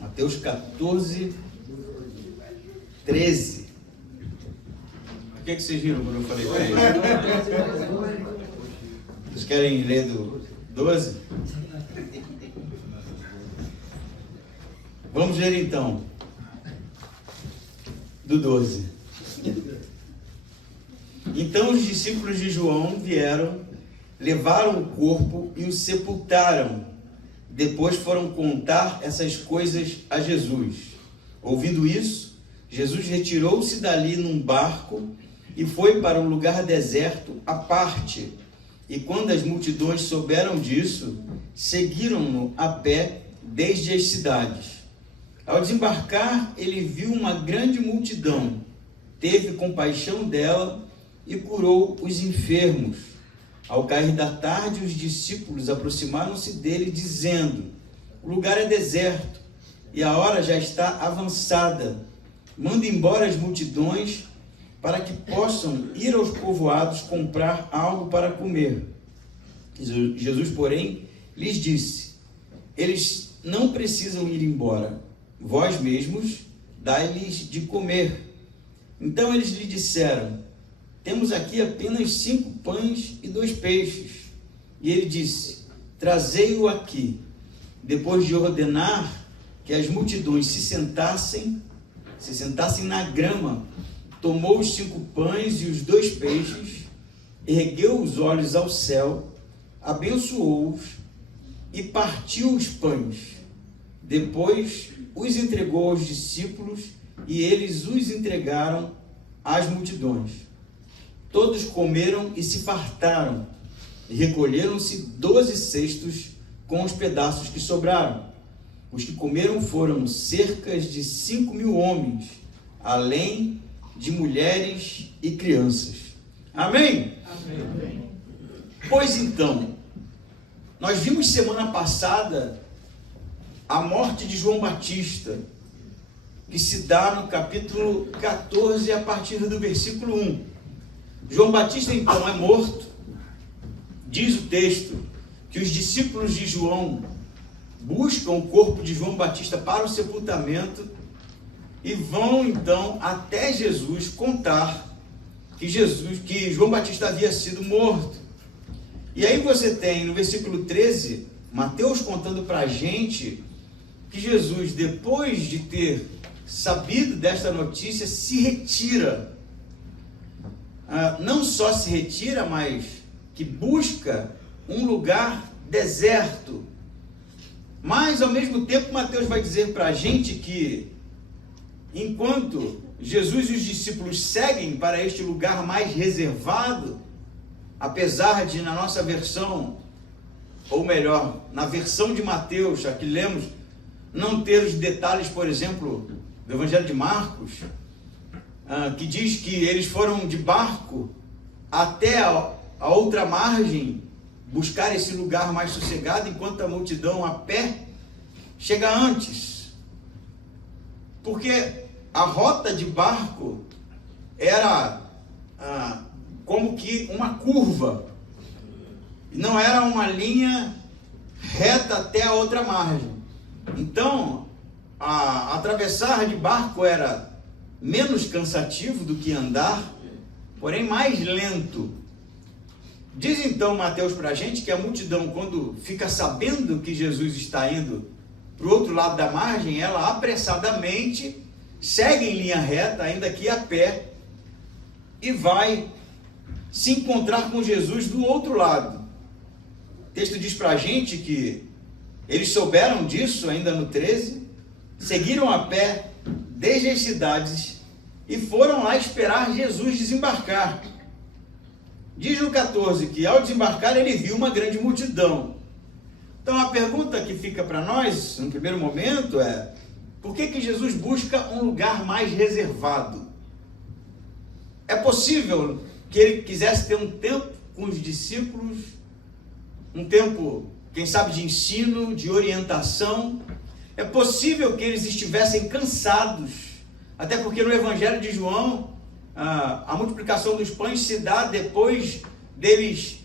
Mateus 14, 13. O que vocês viram quando eu falei 13? Vocês querem ler do 12? Vamos ler então do 12. Então os discípulos de João vieram, levaram o corpo e o sepultaram. Depois foram contar essas coisas a Jesus. Ouvindo isso, Jesus retirou-se dali num barco e foi para um lugar deserto à parte. E quando as multidões souberam disso, seguiram-no a pé desde as cidades. Ao desembarcar, ele viu uma grande multidão, teve compaixão dela e curou os enfermos. Ao cair da tarde, os discípulos aproximaram-se dele, dizendo: o lugar é deserto e a hora já está avançada. Manda embora as multidões para que possam ir aos povoados comprar algo para comer. Jesus, porém, lhes disse: eles não precisam ir embora, vós mesmos dai-lhes de comer. Então eles lhe disseram: temos aqui apenas 5 pães e 2 peixes. E ele disse: trazei-o aqui. Depois de ordenar que as multidões se sentassem na grama, tomou os 5 pães e os 2 peixes, ergueu os olhos ao céu, abençoou-os e partiu os pães. Depois os entregou aos discípulos e eles os entregaram às multidões. Todos comeram e se fartaram, e recolheram-se 12 cestos com os pedaços que sobraram. Os que comeram foram cerca de 5.000 homens, além de mulheres e crianças. Amém? Amém. Pois então, nós vimos semana passada a morte de João Batista, que se dá no capítulo 14, a partir do versículo 1. João Batista então é morto. Diz o texto que os discípulos de João buscam o corpo de João Batista para o sepultamento e vão então até Jesus contar que João Batista havia sido morto. E aí você tem no versículo 13, Mateus contando para a gente que Jesus, depois de ter sabido desta notícia, se retira. Não só se retira, mas que busca um lugar deserto. Mas, ao mesmo tempo, Mateus vai dizer para a gente que, enquanto Jesus e os discípulos seguem para este lugar mais reservado, apesar de, na nossa versão, ou melhor, na versão de Mateus, aqui lemos, não ter os detalhes, por exemplo, do Evangelho de Marcos, que diz que eles foram de barco até a outra margem, buscar esse lugar mais sossegado, enquanto a multidão a pé chega antes. Porque a rota de barco era como que uma curva, não era uma linha reta até a outra margem. Então, atravessar de barco era menos cansativo do que andar, porém mais lento. Diz então Mateus para a gente que a multidão, quando fica sabendo que Jesus está indo para o outro lado da margem, ela apressadamente segue em linha reta, ainda que a pé, e vai se encontrar com Jesus do outro lado. O texto diz para a gente que eles souberam disso ainda no 13, seguiram a pé desde as cidades e foram lá esperar Jesus desembarcar. Diz no 14 que ao desembarcar ele viu uma grande multidão. Então a pergunta que fica para nós, no primeiro momento, é: por que Jesus busca um lugar mais reservado? É possível que ele quisesse ter um tempo com os discípulos, um tempo, quem sabe, de ensino, de orientação. É possível que eles estivessem cansados, até porque no Evangelho de João, a multiplicação dos pães se dá depois deles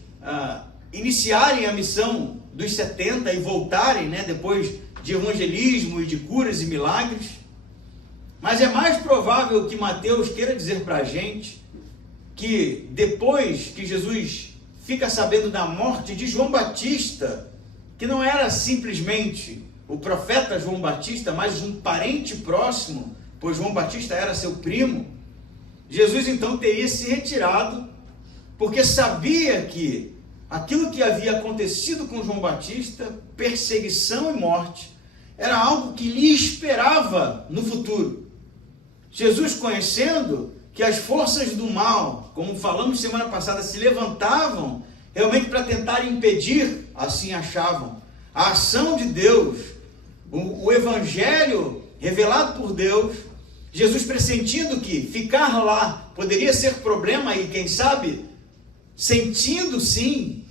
iniciarem a missão dos 70 e voltarem, depois de evangelismo e de curas e milagres, mas é mais provável que Mateus queira dizer para a gente que depois que Jesus fica sabendo da morte de João Batista, que não era simplesmente o profeta João Batista, mas um parente próximo, pois João Batista era seu primo, Jesus então teria se retirado, porque sabia que aquilo que havia acontecido com João Batista, perseguição e morte, era algo que lhe esperava no futuro. Jesus, conhecendo que as forças do mal, como falamos semana passada, se levantavam realmente para tentar impedir, assim achavam, a ação de Deus, o evangelho revelado por Deus, Jesus, pressentindo que ficar lá poderia ser problema e, quem sabe, sentindo sim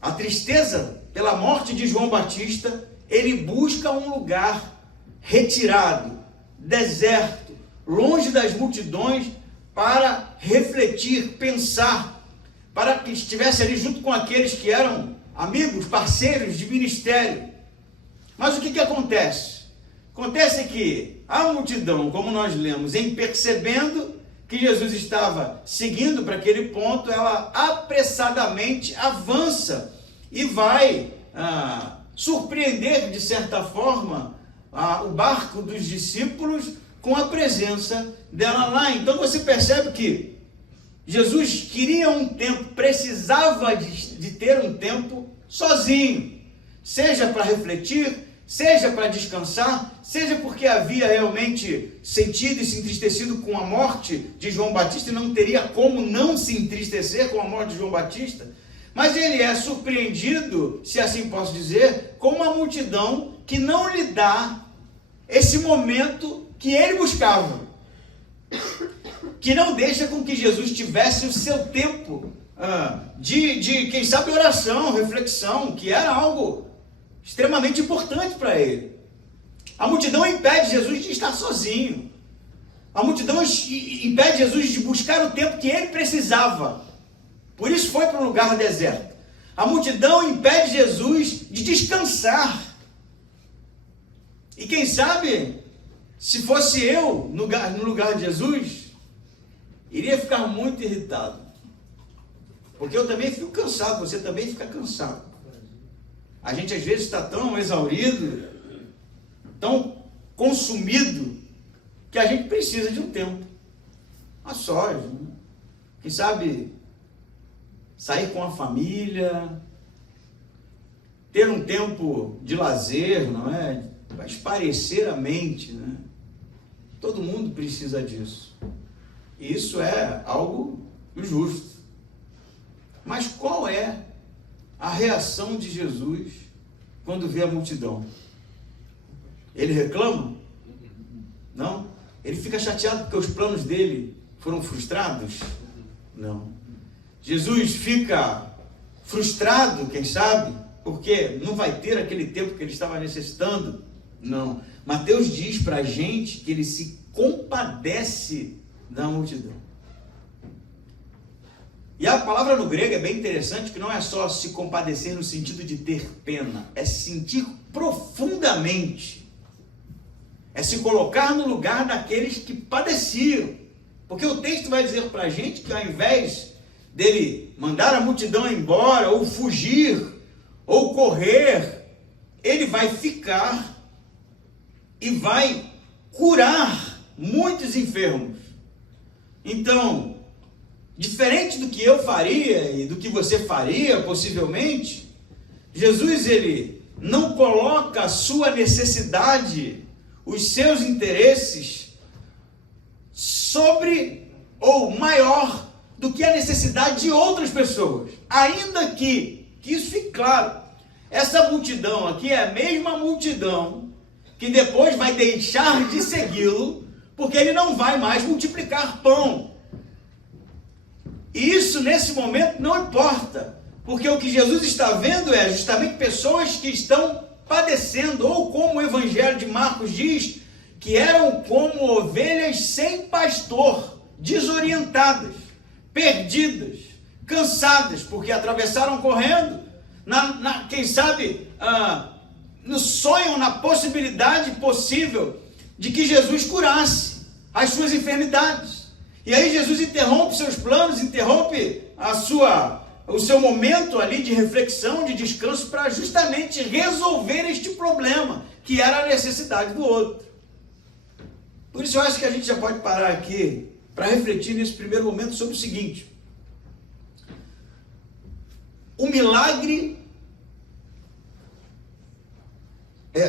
a tristeza pela morte de João Batista, ele busca um lugar retirado, deserto, longe das multidões, para refletir, pensar, para que estivesse ali junto com aqueles que eram amigos, parceiros de ministério. Mas o que acontece? Acontece que a multidão, como nós lemos, em percebendo que Jesus estava seguindo para aquele ponto, ela apressadamente avança e vai surpreender, de certa forma, o barco dos discípulos com a presença dela lá. Então você percebe que Jesus queria um tempo, precisava de ter um tempo sozinho, seja para refletir, seja para descansar, seja porque havia realmente sentido e se entristecido com a morte de João Batista e não teria como não se entristecer com a morte de João Batista, mas ele é surpreendido, se assim posso dizer, com uma multidão que não lhe dá esse momento que ele buscava, que não deixa com que Jesus tivesse o seu tempo de quem sabe, oração, reflexão, que era algo extremamente importante para ele. A multidão impede Jesus de estar sozinho. A multidão impede Jesus de buscar o tempo que ele precisava. Por isso foi para um lugar deserto. A multidão impede Jesus de descansar. E quem sabe, se fosse eu no lugar de Jesus, iria ficar muito irritado. Porque eu também fico cansado, você também fica cansado. A gente às vezes está tão exaurido, tão consumido, que a gente precisa de um tempo a sós, né? Quem sabe sair com a família, ter um tempo de lazer, não é? Para espairecer a mente, né? Todo mundo precisa disso. E isso é algo justo. Mas qual é a reação de Jesus quando vê a multidão? Ele reclama? Não. Ele fica chateado porque os planos dele foram frustrados? Não. Jesus fica frustrado, quem sabe, porque não vai ter aquele tempo que ele estava necessitando? Não. Mateus diz para a gente que ele se compadece da multidão. E a palavra no grego é bem interessante, que não é só se compadecer no sentido de ter pena, é sentir profundamente, é se colocar no lugar daqueles que padeciam, porque o texto vai dizer para a gente que ao invés dele mandar a multidão embora, ou fugir, ou correr, ele vai ficar e vai curar muitos enfermos. Então, diferente do que eu faria e do que você faria, possivelmente, Jesus, ele não coloca a sua necessidade, os seus interesses, sobre ou maior do que a necessidade de outras pessoas. Ainda que isso fique claro, essa multidão aqui é a mesma multidão que depois vai deixar de segui-lo, porque ele não vai mais multiplicar pão. E isso, nesse momento, não importa, porque o que Jesus está vendo é justamente pessoas que estão padecendo, ou como o Evangelho de Marcos diz, que eram como ovelhas sem pastor, desorientadas, perdidas, cansadas, porque atravessaram correndo, quem sabe, sonham na possibilidade possível de que Jesus curasse as suas enfermidades. E aí Jesus interrompe seus planos, interrompe o seu momento ali de reflexão, de descanso, para justamente resolver este problema, que era a necessidade do outro. Por isso eu acho que a gente já pode parar aqui para refletir nesse primeiro momento sobre o seguinte: o milagre,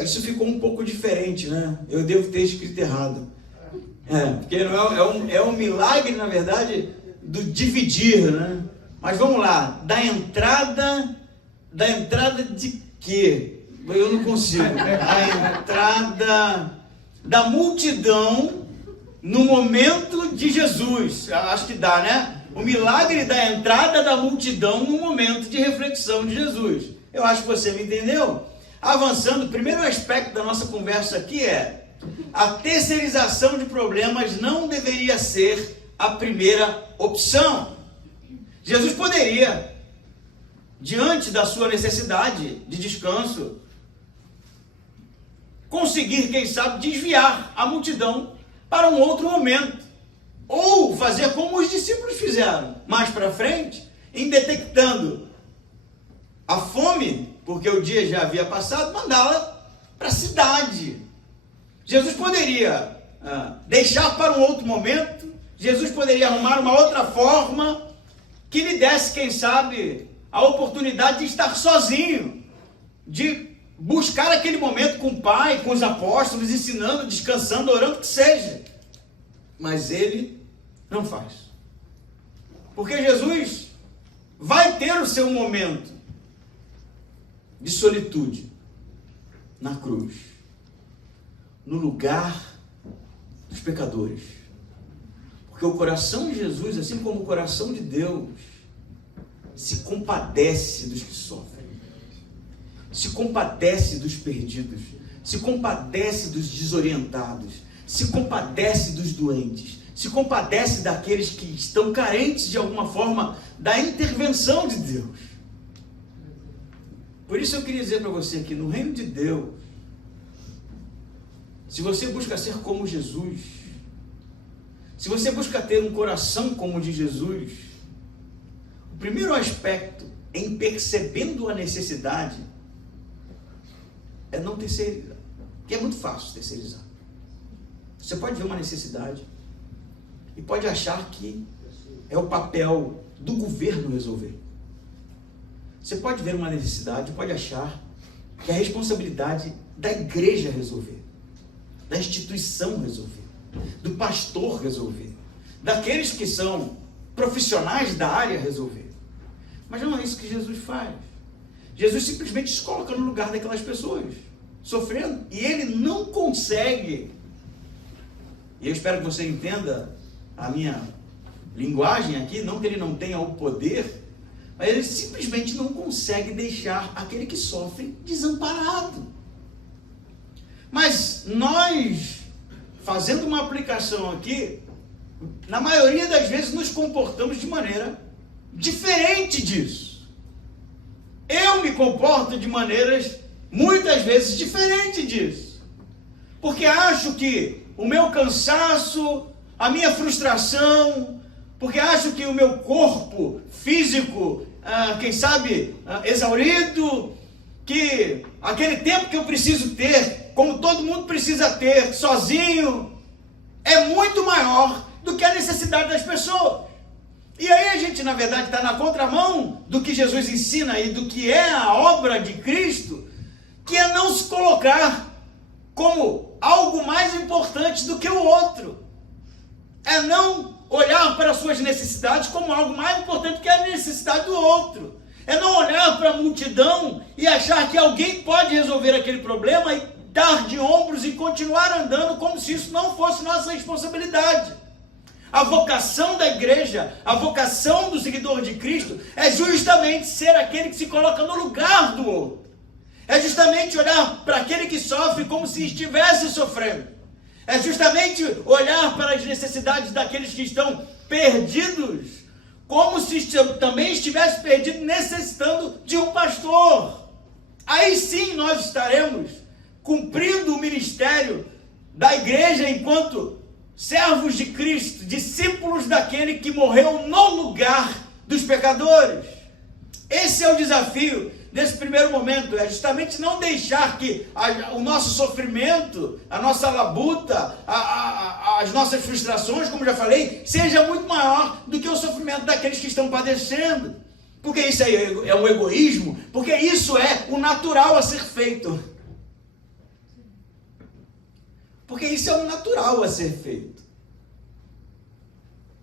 isso ficou um pouco diferente, né? Eu devo ter escrito errado. Porque não é um milagre, na verdade, do dividir, né? Mas vamos lá, da entrada de quê? Eu não consigo. A entrada da multidão no momento de Jesus. Acho que dá, né? O milagre da entrada da multidão no momento de reflexão de Jesus. Eu acho que você me entendeu. Avançando, o primeiro aspecto da nossa conversa aqui é: a terceirização de problemas não deveria ser a primeira opção. Jesus poderia, diante da sua necessidade de descanso, conseguir, quem sabe, desviar a multidão para um outro momento. Ou fazer como os discípulos fizeram, mais para frente, em detectando a fome, porque o dia já havia passado, mandá-la para a cidade. Jesus poderia deixar para um outro momento, Jesus poderia arrumar uma outra forma que lhe desse, quem sabe, a oportunidade de estar sozinho, de buscar aquele momento com o Pai, com os apóstolos, ensinando, descansando, orando, que seja. Mas ele não faz. Porque Jesus vai ter o seu momento de solitude na cruz, no lugar dos pecadores. Porque o coração de Jesus, assim como o coração de Deus, se compadece dos que sofrem, se compadece dos perdidos, se compadece dos desorientados, se compadece dos doentes, se compadece daqueles que estão carentes de alguma forma da intervenção de Deus. Por isso eu queria dizer para você que no reino de Deus, se você busca ser como Jesus, se você busca ter um coração como o de Jesus, o primeiro aspecto em percebendo a necessidade é não terceirizar, que é muito fácil terceirizar. Você pode ver uma necessidade e pode achar que é o papel do governo resolver. Você pode ver uma necessidade e pode achar que é a responsabilidade da igreja resolver, da instituição resolver, do pastor resolver, daqueles que são profissionais da área resolver. Mas não é isso que Jesus faz. Jesus simplesmente se coloca no lugar daquelas pessoas, sofrendo, e ele não consegue, e eu espero que você entenda a minha linguagem aqui, não que ele não tenha o poder, mas ele simplesmente não consegue deixar aquele que sofre desamparado. Mas nós, fazendo uma aplicação aqui, na maioria das vezes nos comportamos de maneira diferente disso. Eu me comporto de maneiras muitas vezes diferentes disso, porque acho que o meu cansaço, a minha frustração, porque acho que o meu corpo físico, quem sabe, exaurido, que aquele tempo que eu preciso ter, como todo mundo precisa ter, sozinho, é muito maior do que a necessidade das pessoas. E aí a gente, na verdade, está na contramão do que Jesus ensina e do que é a obra de Cristo, que é não se colocar como algo mais importante do que o outro. É não olhar para as suas necessidades como algo mais importante que a necessidade do outro. É não olhar para a multidão e achar que alguém pode resolver aquele problema e dar de ombros e continuar andando como se isso não fosse nossa responsabilidade. A vocação da igreja, a vocação do seguidor de Cristo é justamente ser aquele que se coloca no lugar do outro. É justamente olhar para aquele que sofre como se estivesse sofrendo. É justamente olhar para as necessidades daqueles que estão perdidos, como se também estivesse perdido, necessitando de um pastor. aí sim nós estaremos cumprindo o ministério da igreja enquanto servos de Cristo, discípulos daquele que morreu no lugar dos pecadores. Esse é o desafio desse primeiro momento, é justamente não deixar que o nosso sofrimento, a nossa labuta, as nossas frustrações, como já falei, seja muito maior do que o sofrimento daqueles que estão padecendo. Porque isso aí é um egoísmo, porque isso é o natural a ser feito. Porque isso é o natural a ser feito.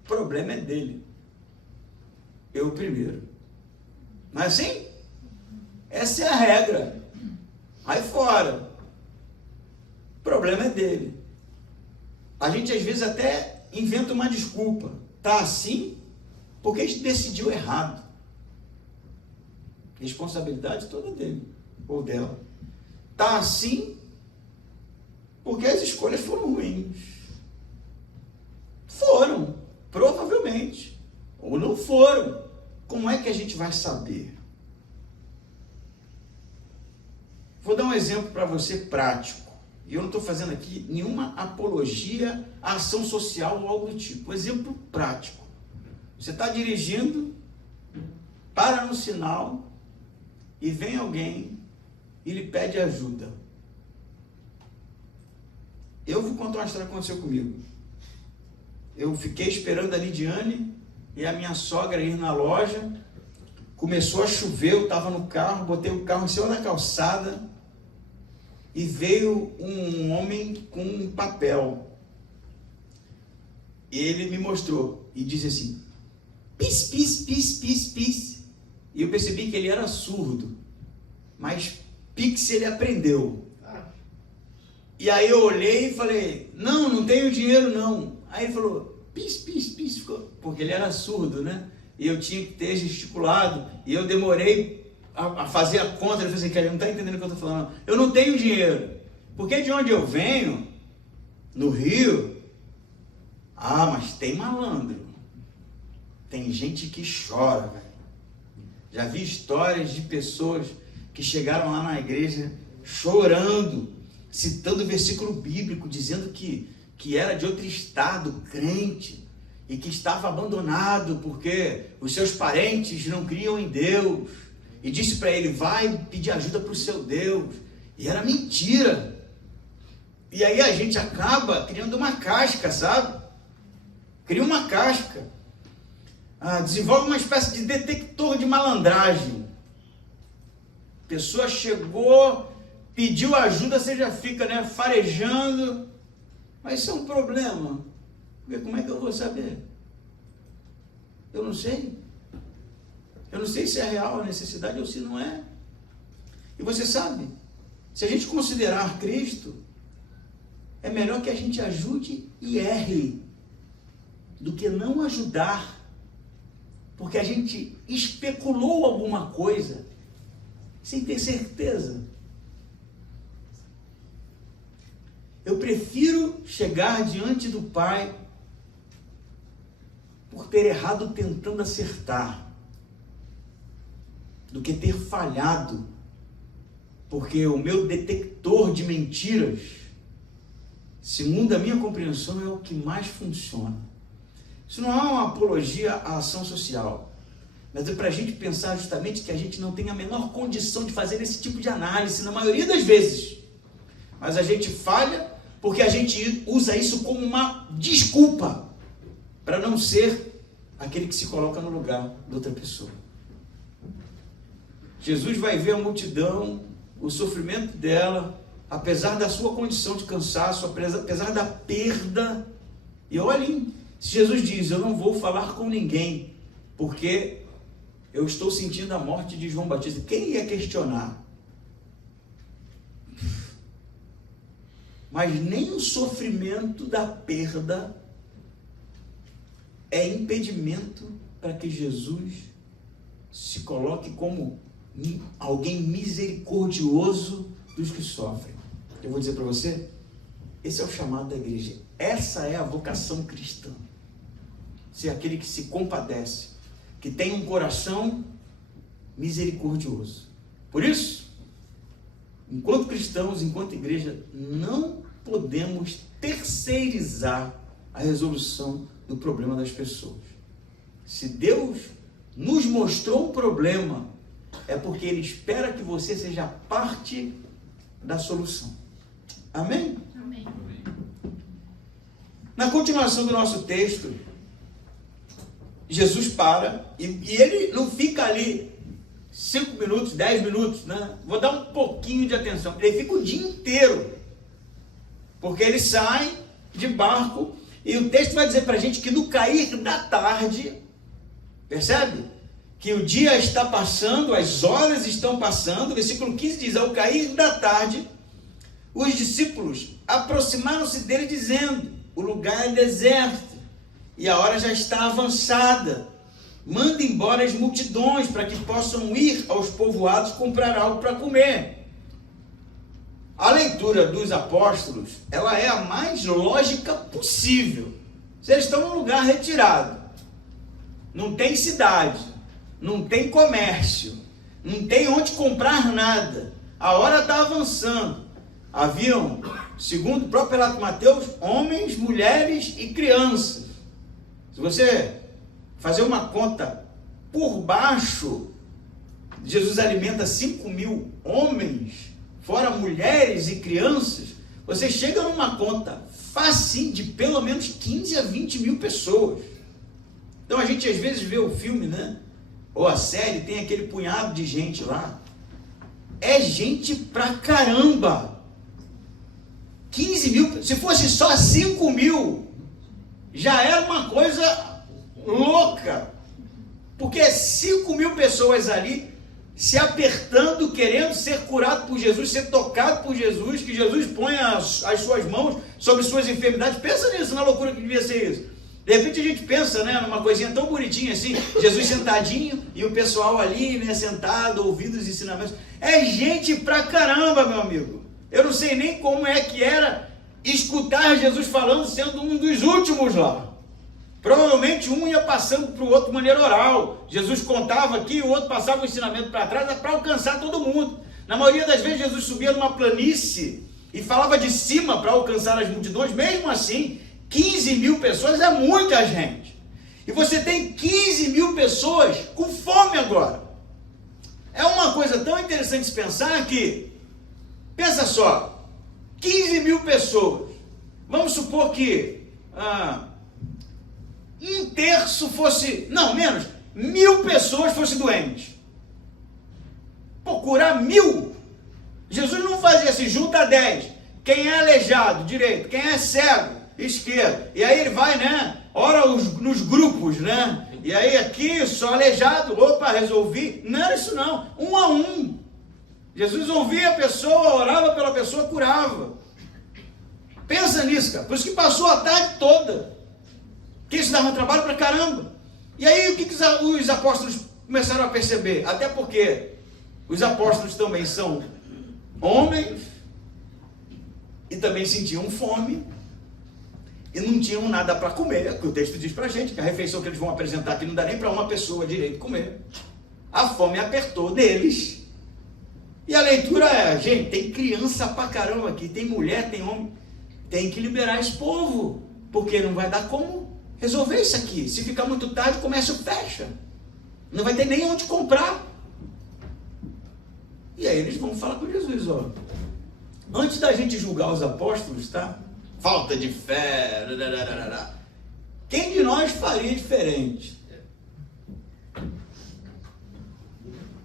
O problema é dele. Eu primeiro. Não é assim? Essa é a regra. Aí fora. O problema é dele. A gente às vezes até inventa uma desculpa. Tá assim porque a gente decidiu errado. Responsabilidade toda dele ou dela. Tá assim porque as escolhas foram ruins. Foram, provavelmente. Ou não foram. Como é que a gente vai saber? Vou dar um exemplo para você prático. E eu não estou fazendo aqui nenhuma apologia à ação social ou algo do tipo. Exemplo prático. Você está dirigindo, para no sinal e vem alguém e lhe pede ajuda. Eu vou contar uma história que aconteceu comigo. Eu fiquei esperando a Lidiane e a minha sogra ir na loja. Começou a chover, eu estava no carro, botei o carro em cima da calçada e veio um homem com um papel. Ele me mostrou e disse assim, pis, pis, pis, pis, pis. E eu percebi que ele era surdo, mas pix ele aprendeu. E aí eu olhei e falei, não tenho dinheiro não. Aí ele falou, pis, pis, pis, porque ele era surdo, né? E eu tinha que ter gesticulado, e eu demorei a fazer a conta. Ele falou assim, cara, não está entendendo o que eu estou falando. Eu não tenho dinheiro, porque de onde eu venho, no Rio, mas tem malandro. Tem gente que chora, velho. Já vi histórias de pessoas que chegaram lá na igreja chorando, citando versículo bíblico, dizendo que era de outro estado, crente, e que estava abandonado porque os seus parentes não criam em Deus, e disse para ele, vai pedir ajuda para o seu Deus, e era mentira. E aí a gente acaba criando uma casca, sabe? Cria uma casca, desenvolve uma espécie de detector de malandragem. A pessoa chegou, pediu ajuda, você já fica, né, farejando. Mas isso é um problema. Porque como é que eu vou saber? Eu não sei. Eu não sei se é real a necessidade ou se não é. E você sabe, se a gente considerar Cristo, é melhor que a gente ajude e erre, do que não ajudar, porque a gente especulou alguma coisa, sem ter certeza. Eu prefiro chegar diante do Pai por ter errado tentando acertar, do que ter falhado, porque o meu detector de mentiras, segundo a minha compreensão, é o que mais funciona. Isso não é uma apologia à ação social, mas é para a gente pensar justamente que a gente não tem a menor condição de fazer esse tipo de análise, na maioria das vezes. Mas a gente falha porque a gente usa isso como uma desculpa para não ser aquele que se coloca no lugar de outra pessoa. Jesus vai ver a multidão, o sofrimento dela, apesar da sua condição de cansaço, apesar da perda. E olhem, se Jesus diz, eu não vou falar com ninguém, porque eu estou sentindo a morte de João Batista, quem ia questionar? Mas nem o sofrimento da perda é impedimento para que Jesus se coloque como alguém misericordioso dos que sofrem. Eu vou dizer para você, esse é o chamado da igreja. Essa é a vocação cristã. Ser aquele que se compadece, que tem um coração misericordioso. Por isso, enquanto cristãos, enquanto igreja, não podemos terceirizar a resolução do problema das pessoas. Se Deus nos mostrou um problema, é porque Ele espera que você seja parte da solução. Amém? Amém. Na continuação do nosso texto, Jesus para e Ele não fica ali 5 minutos, 10 minutos, né? Vou dar um pouquinho de atenção. Ele fica o dia inteiro, porque Ele sai de barco e o texto vai dizer para a gente que no cair da tarde, percebe? Que o dia está passando, as horas estão passando. O versículo 15 diz: ao cair da tarde, os discípulos aproximaram-se dele dizendo: o lugar é deserto e a hora já está avançada. Manda embora as multidões para que possam ir aos povoados comprar algo para comer. A leitura dos apóstolos, ela é a mais lógica possível. Se eles estão num lugar retirado, não tem cidade, não tem comércio, não tem onde comprar nada, a hora está avançando. Haviam, segundo o próprio relato de Mateus, homens, mulheres e crianças. Se você fazer uma conta por baixo, Jesus alimenta 5.000 homens, fora mulheres e crianças, você chega numa conta facinho de pelo menos 15 a 20 mil pessoas. Então a gente às vezes vê o filme, né? Ou a série, tem aquele punhado de gente lá. É gente pra caramba. 15 mil, se fosse só 5.000, já era uma coisa louca. Porque 5.000 pessoas ali se apertando, querendo ser curado por Jesus, ser tocado por Jesus, que Jesus põe as suas mãos sobre suas enfermidades. Pensa nisso, na loucura que devia ser isso. De repente a gente pensa, né, numa coisinha tão bonitinha assim, Jesus sentadinho e o pessoal ali, né, sentado, ouvindo os ensinamentos. É gente pra caramba, meu amigo. Eu não sei nem como é que era escutar Jesus falando, sendo um dos últimos lá. Provavelmente um ia passando para o outro de maneira oral. Jesus contava aqui, o outro passava o ensinamento para trás, para alcançar todo mundo. Na maioria das vezes Jesus subia numa planície e falava de cima para alcançar as multidões. Mesmo assim, 15 mil pessoas é muita gente. E você tem 15 mil pessoas com fome agora. É uma coisa tão interessante se pensar que, pensa só, 15 mil pessoas. Vamos supor que um terço fosse, não, menos, 1.000 pessoas fossem doentes. Pô, curar 1.000? Jesus não fazia assim, junta 10. Quem é aleijado, direito. Quem é cego, esquerdo. E aí ele vai, né, ora nos grupos, né. E aí aqui, só aleijado, opa, resolvi. Não era isso não, um a um. Jesus ouvia a pessoa, orava pela pessoa, curava. Pensa nisso, cara. Por isso que passou a tarde toda. Que isso dava trabalho pra caramba. E aí o que os apóstolos começaram a perceber? Até porque os apóstolos também são homens e também sentiam fome e não tinham nada para comer, que o texto diz pra gente, que a refeição que eles vão apresentar aqui não dá nem para uma pessoa direito comer. A fome apertou deles. E a leitura é, gente, tem criança pra caramba aqui, tem mulher, tem homem, tem que liberar esse povo, porque não vai dar como resolver isso aqui. Se ficar muito tarde, o comércio fecha. Não vai ter nem onde comprar. E aí eles vão falar com Jesus, ó. Antes da gente julgar os apóstolos, tá? Falta de fé. Quem de nós faria diferente?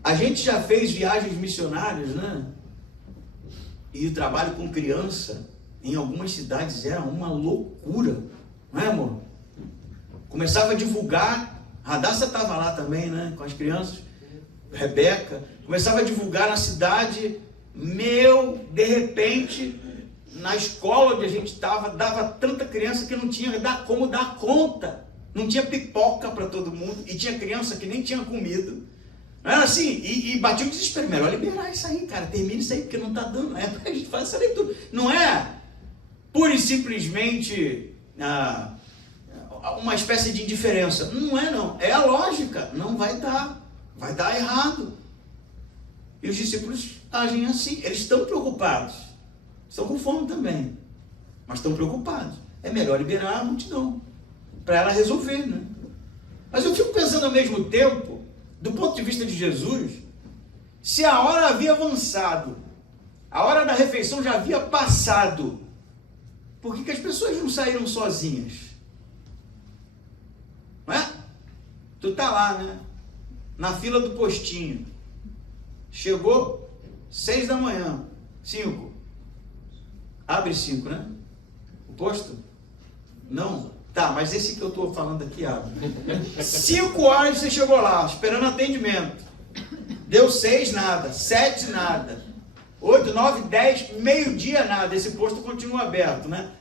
A gente já fez viagens missionárias, né? E o trabalho com criança em algumas cidades era uma loucura. Não é, amor? Começava a divulgar, a Radassa estava lá também, né, com as crianças, Rebeca, começava a divulgar na cidade, de repente, na escola onde a gente estava, dava tanta criança que não tinha como dar conta, não tinha pipoca para todo mundo, e tinha criança que nem tinha comido, não era assim, e batia o desespero, melhor liberar isso aí, cara, termina isso aí, porque não está dando, não é para a gente fazer essa leitura, não é pura e simplesmente uma espécie de indiferença. Não é não. É a lógica. Não vai dar. Vai dar errado. E os discípulos agem assim. Eles estão preocupados. Estão com fome também. Mas estão preocupados. É melhor liberar a multidão. Para ela resolver, né? Mas eu fico pensando ao mesmo tempo, do ponto de vista de Jesus, se a hora havia avançado, a hora da refeição já havia passado, por que as pessoas não saíram sozinhas? Não é? Tu tá lá, né? Na fila do postinho. Chegou 6 da manhã. 5. Abre 5, né? O posto? Não. Tá, mas esse que eu estou falando aqui abre. 5 horas você chegou lá, esperando atendimento. Deu 6, nada. 7, nada. 8, 9, 10, meio-dia, nada. Esse posto continua aberto, né?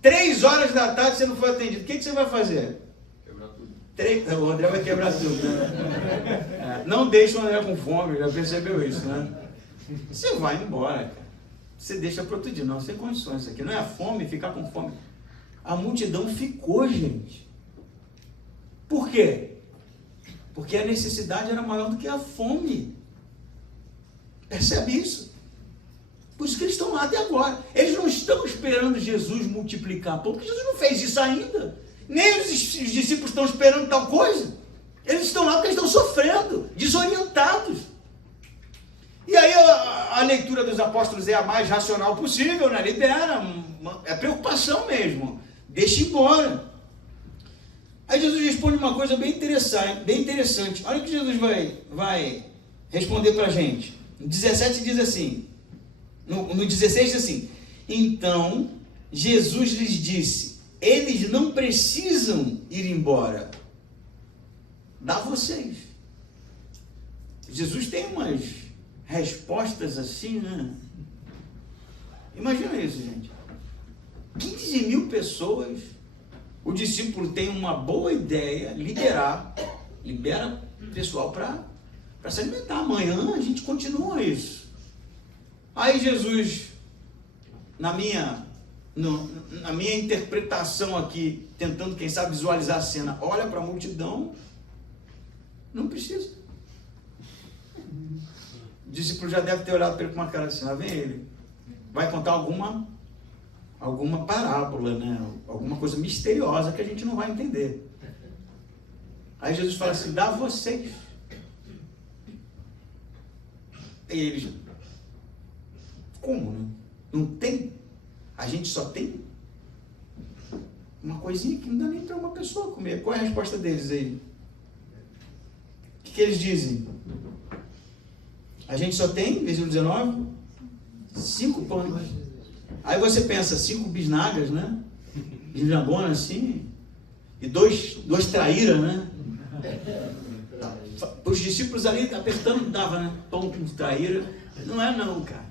3 horas da tarde você não foi atendido. O que você vai fazer? Quebrar tudo. O André vai quebrar tudo, né? Não deixa o André com fome, já percebeu isso, né? Você vai embora, cara. Você deixa para outro dia. Não, sem condições. Isso aqui não é a fome, ficar com fome. A multidão ficou, gente. Por quê? Porque a necessidade era maior do que a fome. Percebe isso? Por isso que eles estão lá até agora. Eles não estão esperando Jesus multiplicar pão, porque Jesus não fez isso ainda. Nem os discípulos estão esperando tal coisa. Eles estão lá porque eles estão sofrendo, desorientados. E aí a leitura dos apóstolos é a mais racional possível, né? Libera, é preocupação mesmo. Deixa embora. Aí Jesus responde uma coisa bem interessante. Olha o que Jesus vai responder para a gente. No 17 diz assim, no 16 diz assim, então Jesus lhes disse, eles não precisam ir embora, dá vocês. Jesus tem umas respostas assim, né? Imagina isso, gente. 15 mil pessoas, o discípulo tem uma boa ideia, libera o pessoal para se alimentar. Amanhã a gente continua isso. Aí Jesus, na minha interpretação aqui, tentando, quem sabe, visualizar a cena, olha para a multidão, não precisa. O discípulo já deve ter olhado para ele com uma cara assim, lá vem ele, vai contar alguma parábola, né? Alguma coisa misteriosa que a gente não vai entender. Aí Jesus fala assim, dá vocês. E eles, como, né? Não tem? A gente só tem uma coisinha que não dá nem para uma pessoa comer. Qual é a resposta deles aí? O que eles dizem? A gente só tem, versículo 19, 5 pães. Aí você pensa, 5 bisnagas, né? Bisnagonas assim, e dois traíras, né? Os discípulos ali apertando, não dava, né? Pão com traíra. Não é não, cara.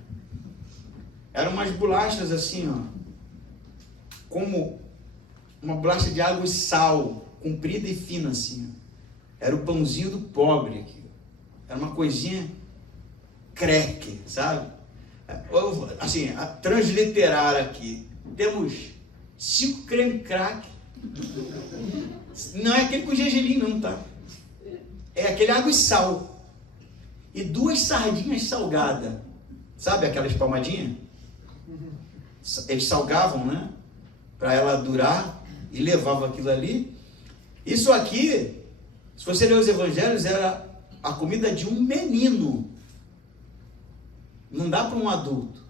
Eram umas bolachas assim, ó. Como uma bolacha de água e sal, comprida e fina assim. Ó. Era o pãozinho do pobre aqui. Era uma coisinha crack, sabe? Assim, a transliterar aqui. Temos 5 creme crack. Não é aquele com gergelim não, tá? É aquele água e sal. E 2 sardinhas salgadas. Sabe aquela espalmadinha? Eles salgavam, né? Para ela durar. E levavam aquilo ali. Isso aqui, se você ler os evangelhos, era a comida de um menino. Não dá para um adulto.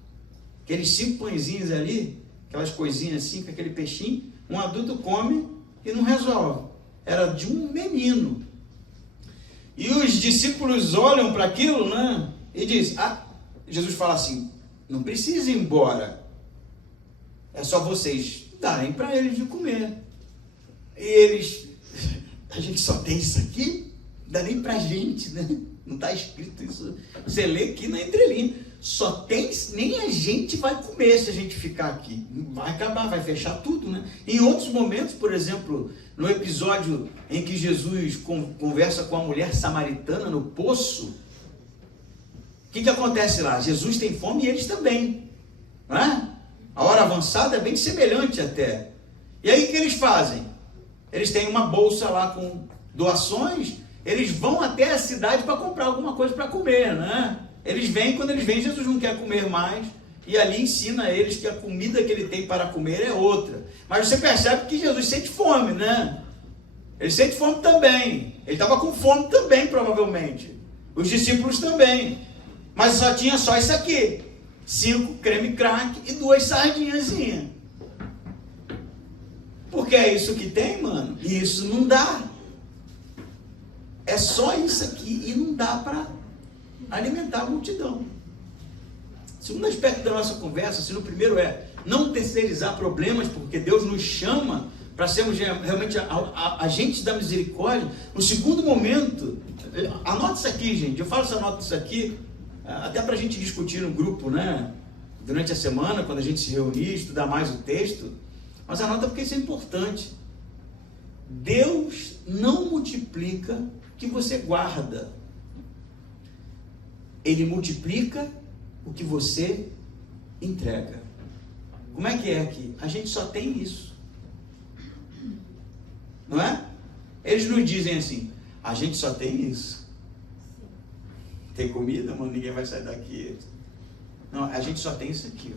Aqueles 5 pãezinhos ali, aquelas coisinhas assim, com aquele peixinho, um adulto come e não resolve. Era de um menino. E os discípulos olham para aquilo, né? E diz, Jesus fala assim, não precisa ir embora. É só vocês darem para eles de comer. E eles, a gente só tem isso aqui, não dá nem para gente, né? Não está escrito isso. Você lê aqui na entrelinha. Só tem, nem a gente vai comer se a gente ficar aqui. Vai acabar, vai fechar tudo, né? Em outros momentos, por exemplo, no episódio em que Jesus conversa com a mulher samaritana no poço, o que acontece lá? Jesus tem fome e eles também. Não é? A hora avançada é bem semelhante até. E aí o que eles fazem? Eles têm uma bolsa lá com doações, eles vão até a cidade para comprar alguma coisa para comer, né? Eles vêm, quando eles vêm, Jesus não quer comer mais, e ali ensina a eles que a comida que ele tem para comer é outra. Mas você percebe que Jesus sente fome, né? Ele sente fome também. Ele estava com fome também, provavelmente. Os discípulos também. Mas só tinha só isso aqui. 5 creme crack e 2 sardinhazinhas. Porque é isso que tem, mano. E isso não dá. É só isso aqui e não dá para alimentar a multidão. Segundo aspecto da nossa conversa, se no primeiro é não terceirizar problemas, porque Deus nos chama para sermos realmente agentes da misericórdia. O segundo momento, anota isso aqui, gente. Eu falo essa nota isso aqui, até para a gente discutir no grupo, né? Durante a semana, quando a gente se reunir, estudar mais o texto. Mas anota porque isso é importante. Deus não multiplica o que você guarda. Ele multiplica o que você entrega. Como é que é aqui? A gente só tem isso. Não é? Eles nos dizem assim, a gente só tem isso. Tem comida, mano, ninguém vai sair daqui. Não, a gente só tem isso aqui.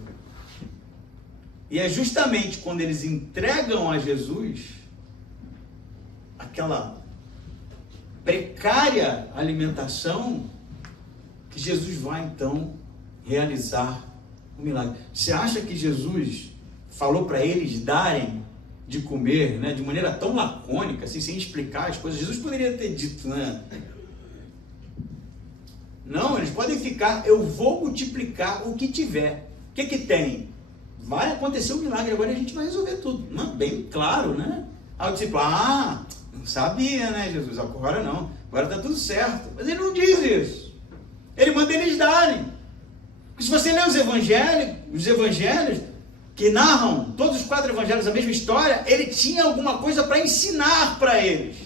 E é justamente quando eles entregam a Jesus aquela precária alimentação que Jesus vai então realizar o milagre. Você acha que Jesus falou para eles darem de comer, né, de maneira tão lacônica, assim, sem explicar as coisas? Jesus poderia ter dito, né? Não, eles podem ficar, eu vou multiplicar o que tiver. O que que tem? Vai acontecer um milagre, agora a gente vai resolver tudo. Não, bem claro, né? Aí o discípulo, não sabia, né, Jesus? Agora não, agora está tudo certo. Mas ele não diz isso. Ele manda eles darem. Porque se você ler os evangelhos que narram, todos os 4 evangelhos, a mesma história, ele tinha alguma coisa para ensinar para eles.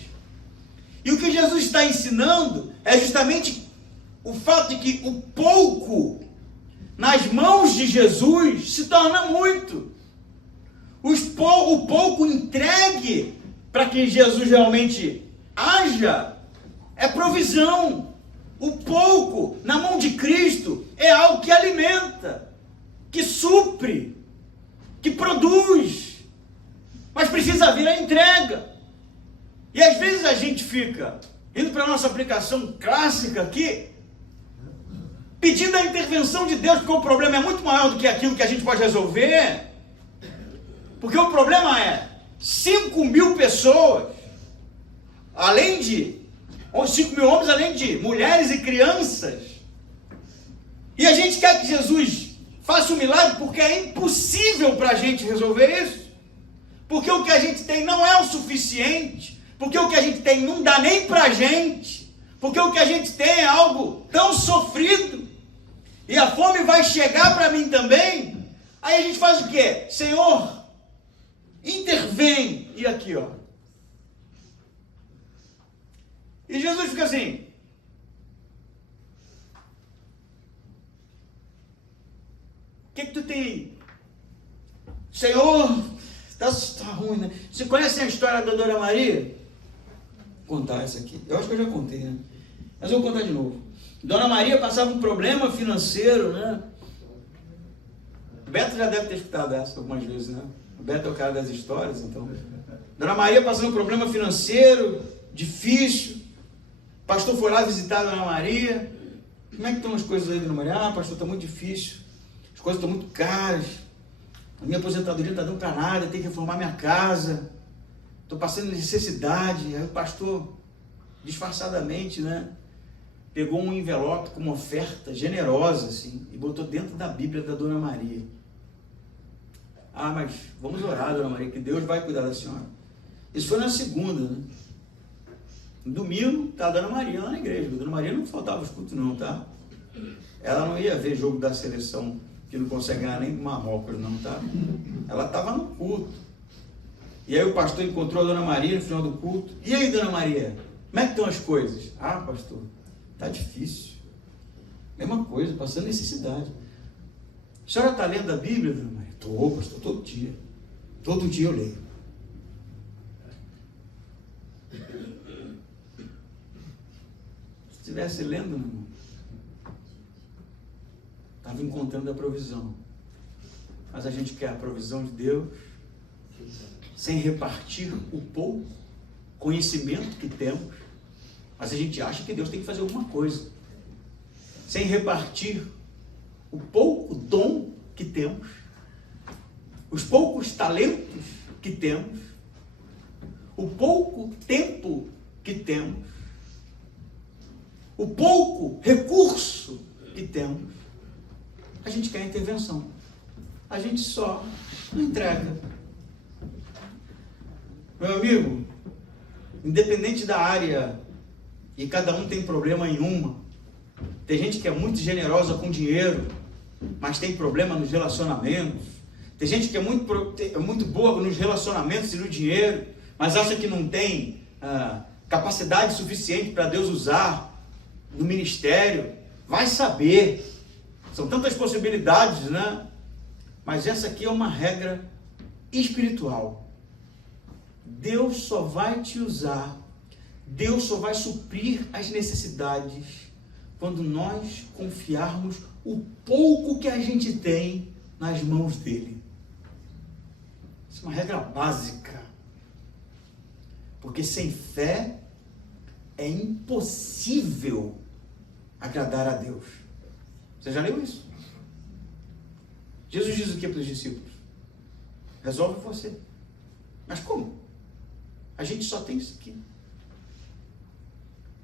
E o que Jesus está ensinando é justamente o fato de que o pouco nas mãos de Jesus se torna muito. O pouco entregue para que Jesus realmente haja é provisão. O pouco na mão de Cristo é algo que alimenta, que supre, que produz, mas precisa vir a entrega. E às vezes a gente fica indo para a nossa aplicação clássica aqui, pedindo a intervenção de Deus, porque o problema é muito maior do que aquilo que a gente pode resolver. Porque o problema é 5.000 pessoas, além de 5.000 homens, além de mulheres e crianças. E a gente quer que Jesus faça um milagre porque é impossível para a gente resolver isso. Porque o que a gente tem não é o suficiente. Porque o que a gente tem não dá nem para a gente. Porque o que a gente tem é algo tão sofrido. E a fome vai chegar para mim também. Aí a gente faz o quê? Senhor, intervém. E aqui, ó. E Jesus fica assim. O que tu tem? Senhor, tá ruim, né? Você conhece a história da Dona Maria? Vou contar essa aqui. Eu acho que eu já contei, né? Mas eu vou contar de novo. Dona Maria passava um problema financeiro, né? O Beto já deve ter escutado essa algumas vezes, né? O Beto é o cara das histórias, então. Dona Maria passando um problema financeiro, difícil. O pastor foi lá visitar a Dona Maria. Como é que estão as coisas aí, Dona Maria? Pastor, está muito difícil. As coisas estão muito caras. A minha aposentadoria não está dando para nada, tenho que reformar minha casa. Estou passando necessidade. Aí o pastor, disfarçadamente, né? Pegou um envelope com uma oferta generosa, assim, e botou dentro da Bíblia da Dona Maria. Mas vamos orar, Dona Maria, que Deus vai cuidar da senhora. Isso foi na segunda, né? No domingo, tá a Dona Maria lá na igreja. A Dona Maria não faltava os cultos não, tá? Ela não ia ver jogo da seleção, que não consegue ganhar nem do Marrocos, não, tá? Ela estava no culto. E aí o pastor encontrou a Dona Maria no final do culto. E aí, Dona Maria, como é que estão as coisas? Pastor, tá difícil. Mesma coisa, passando necessidade. A senhora está lendo a Bíblia, Dona Maria? Estou, pastor, todo dia. Todo dia eu leio. Se estivesse lendo, meu irmão, estava encontrando a provisão. Mas a gente quer a provisão de Deus sem repartir o pouco conhecimento que temos, mas a gente acha que Deus tem que fazer alguma coisa. Sem repartir o pouco dom que temos, os poucos talentos que temos, o pouco tempo que temos, o pouco recurso que temos, a gente quer intervenção. A gente só não entrega. Meu amigo, independente da área, e cada um tem problema em uma, tem gente que é muito generosa com dinheiro, mas tem problema nos relacionamentos. Tem gente que é muito boa nos relacionamentos e no dinheiro, mas acha que não tem capacidade suficiente para Deus usar no ministério. Vai saber. São tantas possibilidades, né? Mas essa aqui é uma regra espiritual. Deus só vai te usar, Deus só vai suprir as necessidades quando nós confiarmos o pouco que a gente tem nas mãos dele. Isso é uma regra básica. Porque sem fé é impossível agradar a Deus. Você já leu isso? Jesus diz o que para os discípulos? Resolve você. Mas como? A gente só tem isso aqui.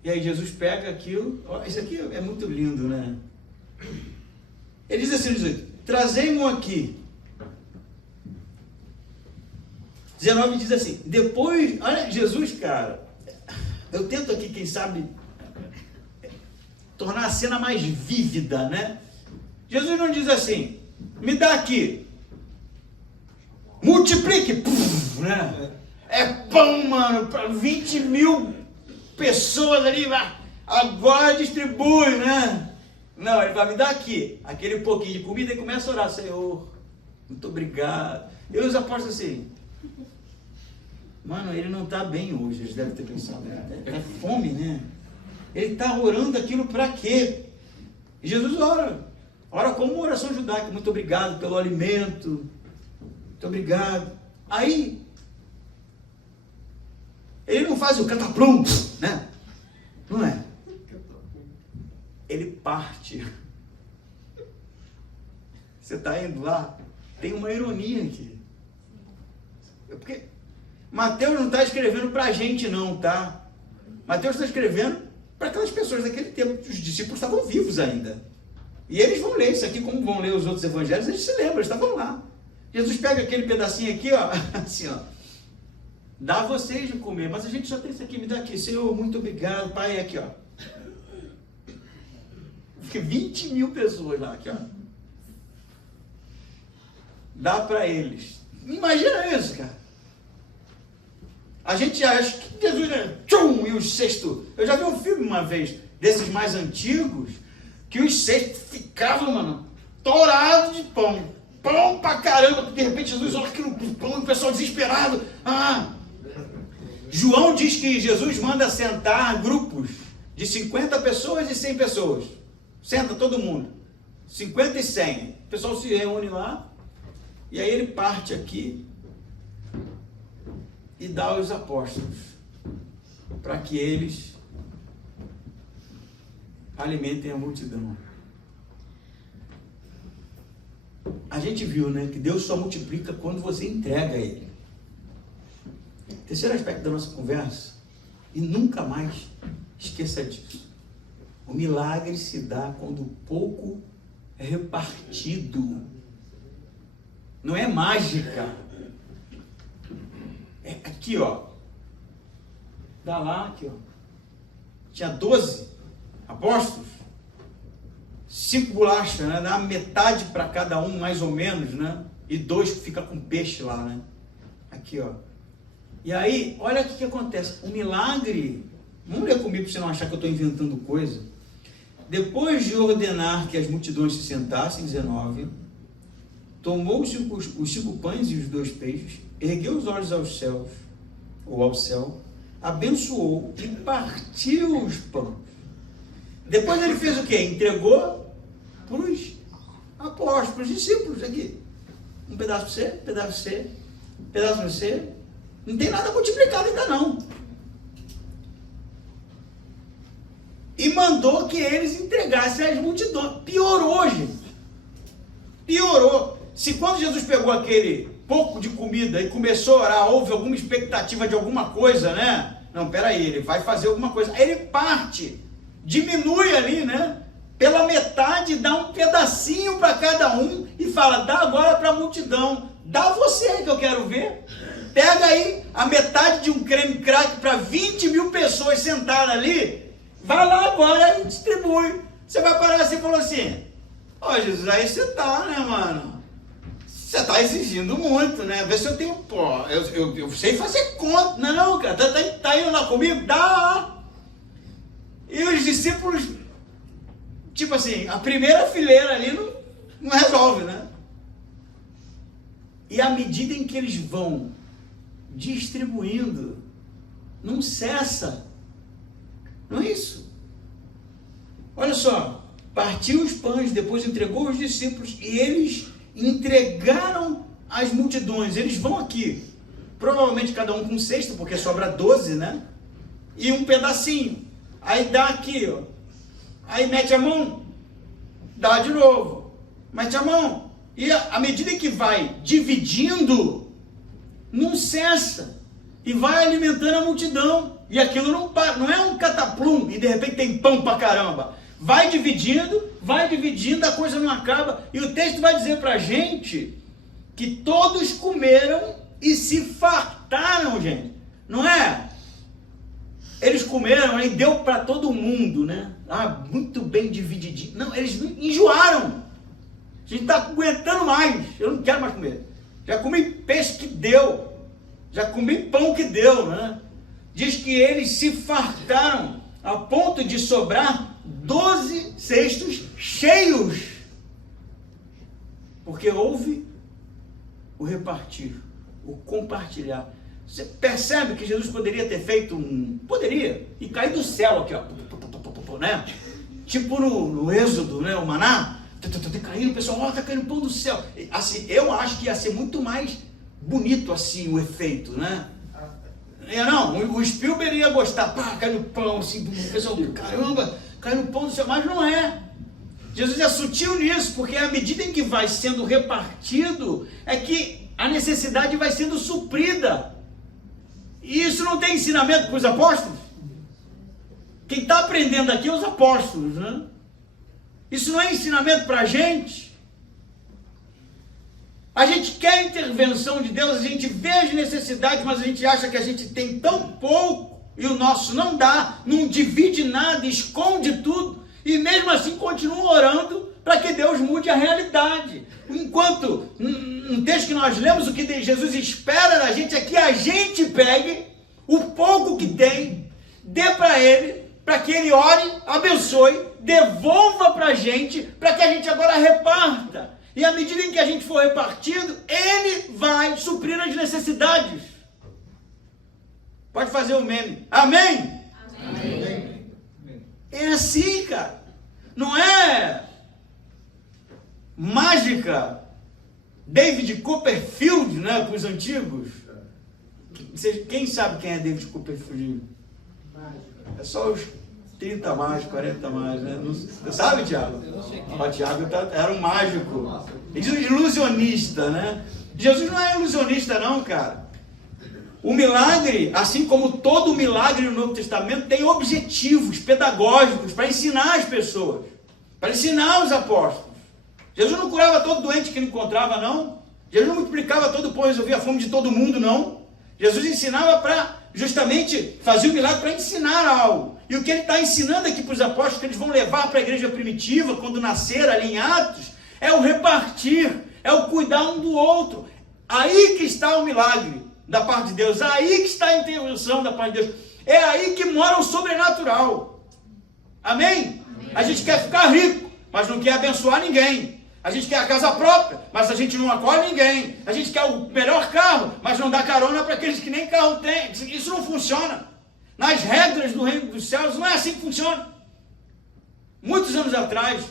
E aí Jesus pega aquilo. Isso aqui é muito lindo, né? Ele diz assim, trazei-mo aqui. 19 diz assim, depois, olha, Jesus, cara, eu tento aqui, quem sabe, tornar a cena mais vívida, né? Jesus não diz assim, me dá aqui, multiplique, puf, né? É pão, mano, para 20 mil pessoas ali, agora distribui, né? Não, ele vai me dar aqui, aquele pouquinho de comida e começa a orar, Senhor, muito obrigado. E os apóstolos assim, mano, ele não está bem hoje, eles devem ter pensado, é fome, né? Ele está orando aquilo para quê? E Jesus ora como uma oração judaica, muito obrigado pelo alimento, muito obrigado. Aí, ele não faz o cataplum, né? Não é? Ele parte. Você está indo lá, tem uma ironia aqui. Porque Mateus não está escrevendo para a gente não, tá? Mateus está escrevendo para aquelas pessoas daquele tempo, os discípulos estavam vivos ainda. E eles vão ler isso aqui, como vão ler os outros evangelhos, eles se lembram, eles estavam lá. Jesus pega aquele pedacinho aqui, ó, assim, ó, dá a vocês de comer, mas a gente só tem isso aqui, me dá aqui, Senhor, muito obrigado, Pai, aqui, ó. Fica 20 mil pessoas lá, aqui, ó. Dá para eles. Imagina isso, cara. A gente acha que Jesus, né? Tchum, e os cestos. Eu já vi um filme uma vez, desses mais antigos, que os cestos ficavam, mano, tourados de pão. Pão pra caramba, porque de repente Jesus olha aquilo, pão, o pessoal desesperado. João diz que Jesus manda sentar grupos de 50 pessoas e 100 pessoas. Senta todo mundo. 50 e 100. O pessoal se reúne lá, e aí ele parte aqui e dá aos apóstolos, para que eles alimentem a multidão. A gente viu, né, que Deus só multiplica quando você entrega a Ele. Terceiro aspecto da nossa conversa, e nunca mais esqueça disso. O milagre se dá quando o pouco é repartido. Não é mágica. É aqui, ó. Dá lá, aqui, ó. Tinha 12 apóstolos. 5 bolachas, né? Dá metade para cada um, mais ou menos, né? E 2 fica com peixe lá, né? Aqui, ó. E aí, olha o que acontece. O milagre... Vamos ler comigo para você não achar que eu estou inventando coisa. Depois de ordenar que as multidões se sentassem, 19, tomou os 5 pães e os 2 peixes, ergueu os olhos aos céus, ou ao céu, abençoou e partiu os pães. Depois ele fez o quê? Entregou para os apóstolos, discípulos aqui. Um pedaço para você, um pedaço para você, um pedaço para você. Não tem nada multiplicado ainda não. E mandou que eles entregassem às multidões. Piorou, gente. Piorou. Se quando Jesus pegou aquele pouco de comida e começou a orar, houve alguma expectativa de alguma coisa, né? Não, peraí, ele vai fazer alguma coisa. Aí ele parte, diminui ali, né? Pela metade, dá um pedacinho para cada um e fala, dá agora para a multidão. Dá você que eu quero ver. Pega aí a metade de um creme crack para 20 mil pessoas sentadas ali. Vai lá agora e distribui. Você vai parar assim e falou assim, ó Jesus, aí você tá, né, mano? Você tá exigindo muito, né? Vê se eu tenho, pô, eu sei fazer conta. Não, cara, tá indo lá comigo? Dá. E os discípulos, tipo assim, a primeira fileira ali não resolve, né? E à medida em que eles vão distribuindo, não cessa. Não é isso? Olha só, partiu os pães, depois entregou os discípulos e eles entregaram às multidões. Eles vão aqui, provavelmente cada um com um cesto, porque sobra 12, né? E um pedacinho. Aí dá aqui, ó. Aí mete a mão, dá de novo. Mete a mão. E à medida que vai dividindo, não cessa. E vai alimentando a multidão. E aquilo não para, não é um cataplum e de repente tem pão pra caramba. Vai dividindo, a coisa não acaba. E o texto vai dizer pra gente que todos comeram e se fartaram, gente. Não é? Eles comeram e deu para todo mundo, né? Ah, muito bem divididinho. Não, eles enjoaram. A gente está aguentando mais. Eu não quero mais comer. Já comi peixe que deu. Já comi pão que deu, né? Diz que eles se fartaram a ponto de sobrar 12 cestos cheios. Porque houve o repartir, o compartilhar. Você percebe que Jesus poderia ter feito poderia, e cair do céu aqui, ó, né? Tipo no Êxodo, né? O maná, caindo, o pessoal, ó, tá caindo pão do céu. Assim, eu acho que ia ser muito mais bonito assim o efeito, né? Não, o Spielberg ia gostar, pá, cai no pão, assim, o pessoal, caramba, cai no pão do céu, mas não é. Jesus é sutil nisso, porque à medida em que vai sendo repartido, é que a necessidade vai sendo suprida. E isso não tem ensinamento para os apóstolos? Quem está aprendendo aqui é os apóstolos, né? Isso não é ensinamento para a gente? A gente quer a intervenção de Deus, a gente vê as necessidades, mas a gente acha que a gente tem tão pouco, e o nosso não dá, não divide nada, esconde tudo, e mesmo assim continua orando para que Deus mude a realidade. Enquanto, um texto que nós lemos, o que Jesus espera da gente é que a gente pegue o pouco que tem, dê para Ele, para que Ele ore, abençoe, devolva para a gente, para que a gente agora reparta. E à medida em que a gente for repartindo, Ele vai suprir as necessidades. Pode fazer o meme. Amém? Amém. É assim, cara. Não é mágica. David Copperfield, né, para os antigos. Quem sabe quem é David Copperfield? É só os 30 mais, 40 mais, né? Você sabe, Tiago? O Tiago era um mágico. Ilusionista, né? Jesus não é ilusionista não, cara. O milagre, assim como todo milagre no Novo Testamento, tem objetivos pedagógicos para ensinar as pessoas, para ensinar os apóstolos. Jesus não curava todo doente que ele encontrava, não. Jesus não multiplicava todo o pão e resolvia a fome de todo mundo, não. Jesus ensinava para justamente fazer o milagre para ensinar algo. E o que ele está ensinando aqui para os apóstolos, que eles vão levar para a igreja primitiva, quando nascer ali em Atos, é o repartir, é o cuidar um do outro. Aí que está o milagre da parte de Deus, aí que está a intervenção da parte de Deus. É aí que mora o sobrenatural. Amém? Amém. A gente quer ficar rico, mas não quer abençoar ninguém. A gente quer a casa própria, mas a gente não acolhe ninguém. A gente quer o melhor carro, mas não dá carona para aqueles que nem carro têm. Isso não funciona. Nas regras do reino dos céus, não é assim que funciona. Muitos anos atrás,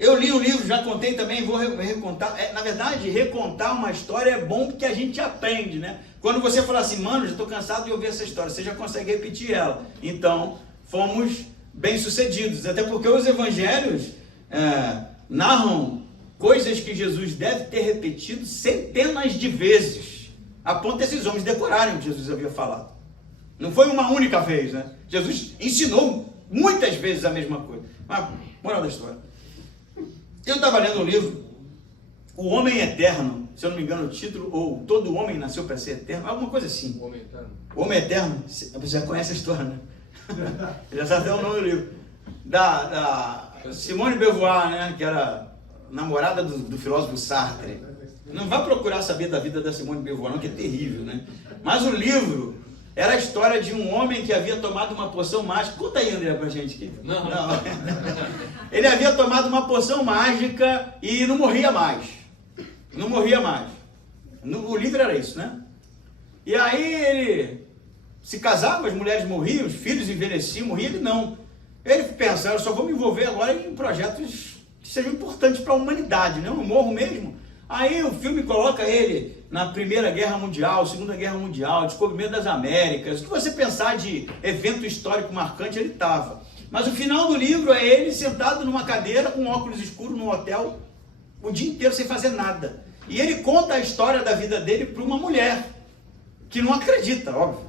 Eu li o livro, já contei também, vou recontar. Na verdade, recontar uma história é bom porque a gente aprende, né? Quando você fala assim, mano, já estou cansado de ouvir essa história, você já consegue repetir ela. Então, fomos bem-sucedidos. Até porque os evangelhos narram coisas que Jesus deve ter repetido centenas de vezes, a ponto desses homens decorarem o que Jesus havia falado. Não foi uma única vez, né? Jesus ensinou muitas vezes a mesma coisa. Mas, moral da história. Eu estava lendo um livro, O Homem Eterno, se eu não me engano o título, ou Todo Homem Nasceu para Ser Eterno, alguma coisa assim. O Homem Eterno. O Homem Eterno, você já conhece a história, né? Já sabe até o nome do livro. Da Simone de Beauvoir, né? Que era namorada do filósofo Sartre. Não vá procurar saber da vida da Simone de Beauvoir, não, que é terrível, né? Mas o livro era a história de um homem que havia tomado uma poção mágica. Conta aí, André, pra gente aqui. Não. Ele havia tomado uma poção mágica e não morria mais. Não morria mais. O livro era isso, né? E aí ele se casava, as mulheres morriam, os filhos envelheciam, morriam, ele não. Ele pensava, eu só vou me envolver agora em projetos que sejam importantes para a humanidade, né? Eu morro mesmo. Aí o filme coloca ele na Primeira Guerra Mundial, Segunda Guerra Mundial, descobrimento das Américas. O que você pensar de evento histórico marcante, ele estava. Mas o final do livro é ele sentado numa cadeira com óculos escuros num hotel o dia inteiro sem fazer nada. E ele conta a história da vida dele para uma mulher que não acredita, óbvio.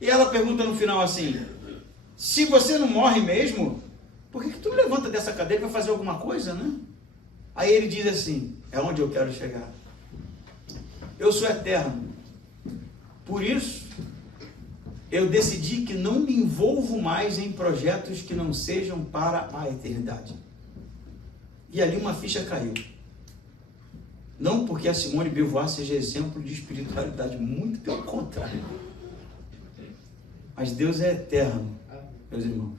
E ela pergunta no final assim, se você não morre mesmo, por que tu não levanta dessa cadeira e vai fazer alguma coisa, né? Aí ele diz assim, é onde eu quero chegar. Eu sou eterno. Por isso, eu decidi que não me envolvo mais em projetos que não sejam para a eternidade. E ali uma ficha caiu. Não porque a Simone de Beauvoir seja exemplo de espiritualidade, muito pelo contrário. Mas Deus é eterno, meus irmãos.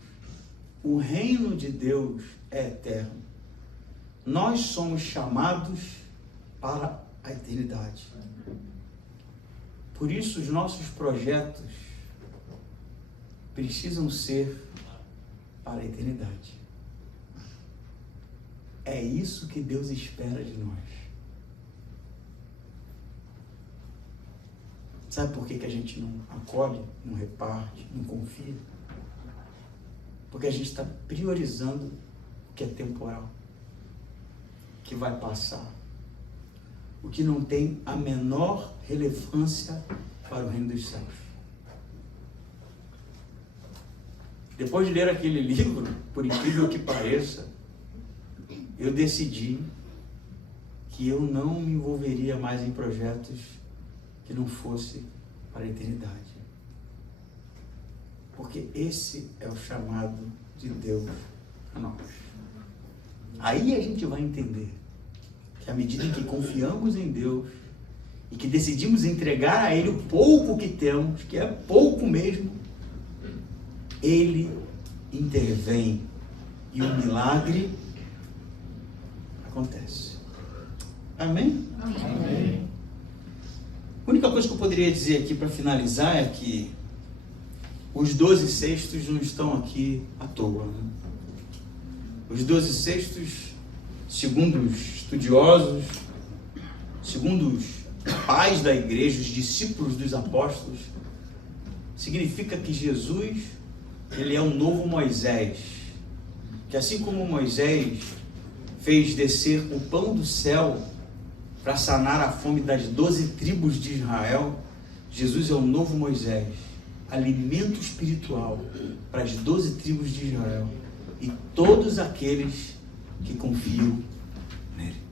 O reino de Deus é eterno. Nós somos chamados para a eternidade. Por isso, os nossos projetos precisam ser para a eternidade. É isso que Deus espera de nós. Sabe por que a gente não acolhe, não reparte, não confia? Porque a gente está priorizando o que é temporal, que vai passar, o que não tem a menor relevância para o reino dos céus. Depois de ler aquele livro, por incrível que pareça, eu decidi que eu não me envolveria mais em projetos que não fosse para a eternidade. Porque esse é o chamado de Deus a nós. Aí a gente vai entender que à medida em que confiamos em Deus e que decidimos entregar a Ele o pouco que temos, que é pouco mesmo, Ele intervém e o milagre acontece. Amém? Amém. A única coisa que eu poderia dizer aqui para finalizar é que os 12 cestos não estão aqui à toa, né? Os 12 cestos, segundo os estudiosos, segundo os pais da igreja, os discípulos dos apóstolos, significa que Jesus, ele é um novo Moisés, que assim como Moisés fez descer o pão do céu para sanar a fome das 12 tribos de Israel, Jesus é o novo Moisés, alimento espiritual para as 12 tribos de Israel e todos aqueles que confiam nele.